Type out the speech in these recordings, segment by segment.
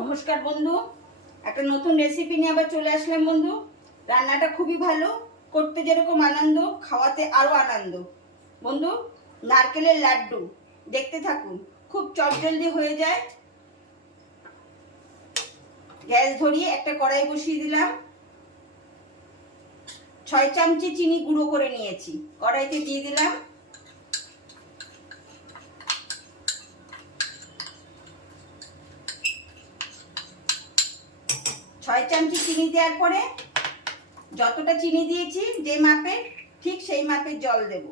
নমস্কার বন্ধু, একটা নতুন রেসিপি নিয়ে আবার চলে আসলাম বন্ধু। রান্নাটা খুবই ভালো, করতে যেরকম আনন্দ, খাওয়াতে আরো আনন্দ। বন্ধু, নারকেলের লাড্ডু, দেখতে থাকুন, খুব চটজলদি হয়ে যায়। গ্যাস ধরিয়ে একটা কড়াই বসিয়ে দিলাম। 6 চামচি চিনি গুঁড়ো করে নিয়েছি, কড়াইতে দিয়ে দিলাম। ছয় চামচি চিনি দেওয়ার পরে যতটা চিনি দিয়েছি যে মাপে, ঠিক সেই মাপের জল দেব।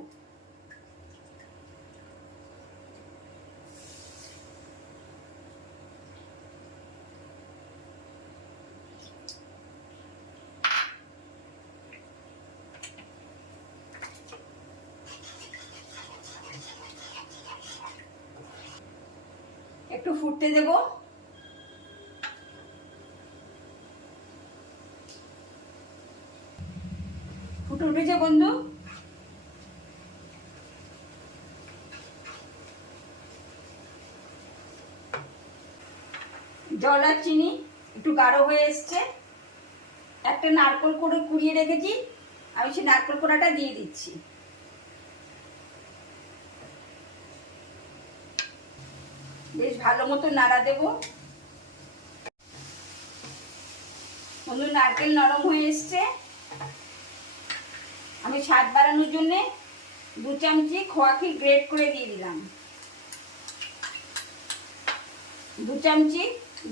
একটু ফুটতে দেব। ফুটে উঠেছে বন্ধু। জল আর চিনি একটু গাঢ় হয়ে এসছে। একটা নারকেল করে কুড়িয়ে রেখেছি, আমি সেই নারকেল কোড়াটা দিয়ে দিচ্ছি। বেশ ভালো মতো নাড়া দেব। বন্ধু, নারকেল নরম হয়ে এসছে। আমি স্বাদ বাড়ানোর জন্য 2 চামচি খোয়া ক্ষীর গ্রেট করে দিয়ে দিলাম। 2 চামচি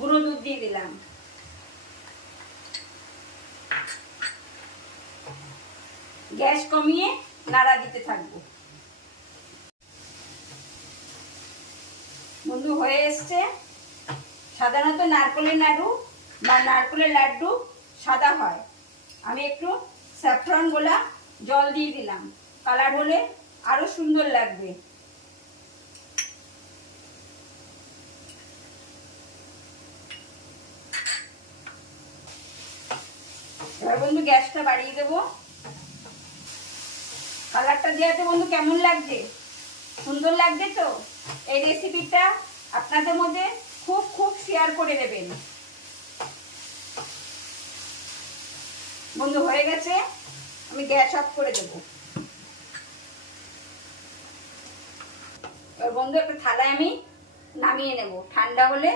গুঁড়ো দুধ দিয়ে দিলাম। গ্যাস কমিয়ে নাড়া দিতে থাকবো। বন্ধু, হয়ে এসছে। সাধারণত নারকেলের নাড়ু বা নারকেলের লাড্ডু সাদা হয়। আমি একটু স্যাফরন গোলা জল দিয়ে দিলাম, কালার হলে আরো সুন্দর লাগবে। এবার বন্ধু গ্যাসটা বাড়িয়ে দেবো। কালারটা দেওয়াতে বন্ধু কেমন লাগছে? সুন্দর লাগছে তো? এই রেসিপিটা আপনাদের মধ্যে খুব খুব শেয়ার করে দেবেন। বন্ধু, হয়ে গেছে, আমি গ্যাস অফ করে দেব। এবার বন্ধু একটা থালায় আমি নামিয়ে নেব, ঠান্ডা হলে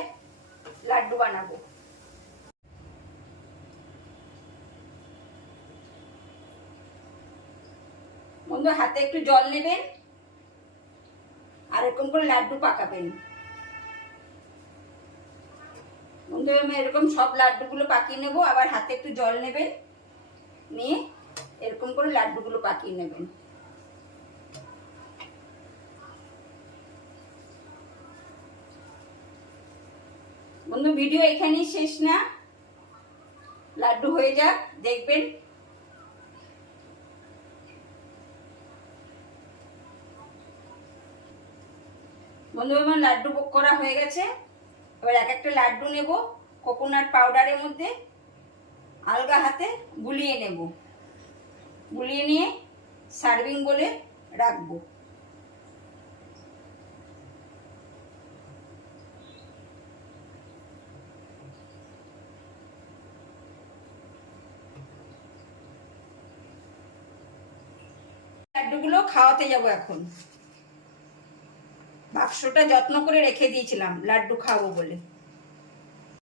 লাড্ডু বানাবো। বন্ধু, হাতে একটু জল নেবেন আর এরকম করে লাড্ডু পাকাবেন। বন্ধু, আমি এরকম সব লাড্ডুগুলো পাকিয়ে নেব। আবার হাতে একটু জল নেবেন, নিয়ে এরকম করে লাড্ডুগুলো পাকিয়ে নেবেন। বন্ধু, ভিডিও এখানেই শেষ না, লাড্ডু হয়ে যাক, দেখবেন। বন্ধু, আমার লাড্ডু করা হয়ে গেছে। এবার এক একটা লাড্ডু নেব, কোকোনাট পাউডারের মধ্যে আলগা হাতে গুলিয়ে নেব। গুলিয়ে নিয়ে সার্ভিং বলে রাখবো। লাড্ডুগুলো খাওয়াতে যাব এখন। বাক্সটা যত্ন করে রেখে দিয়েছিলাম লাড্ডু খাবো বলে।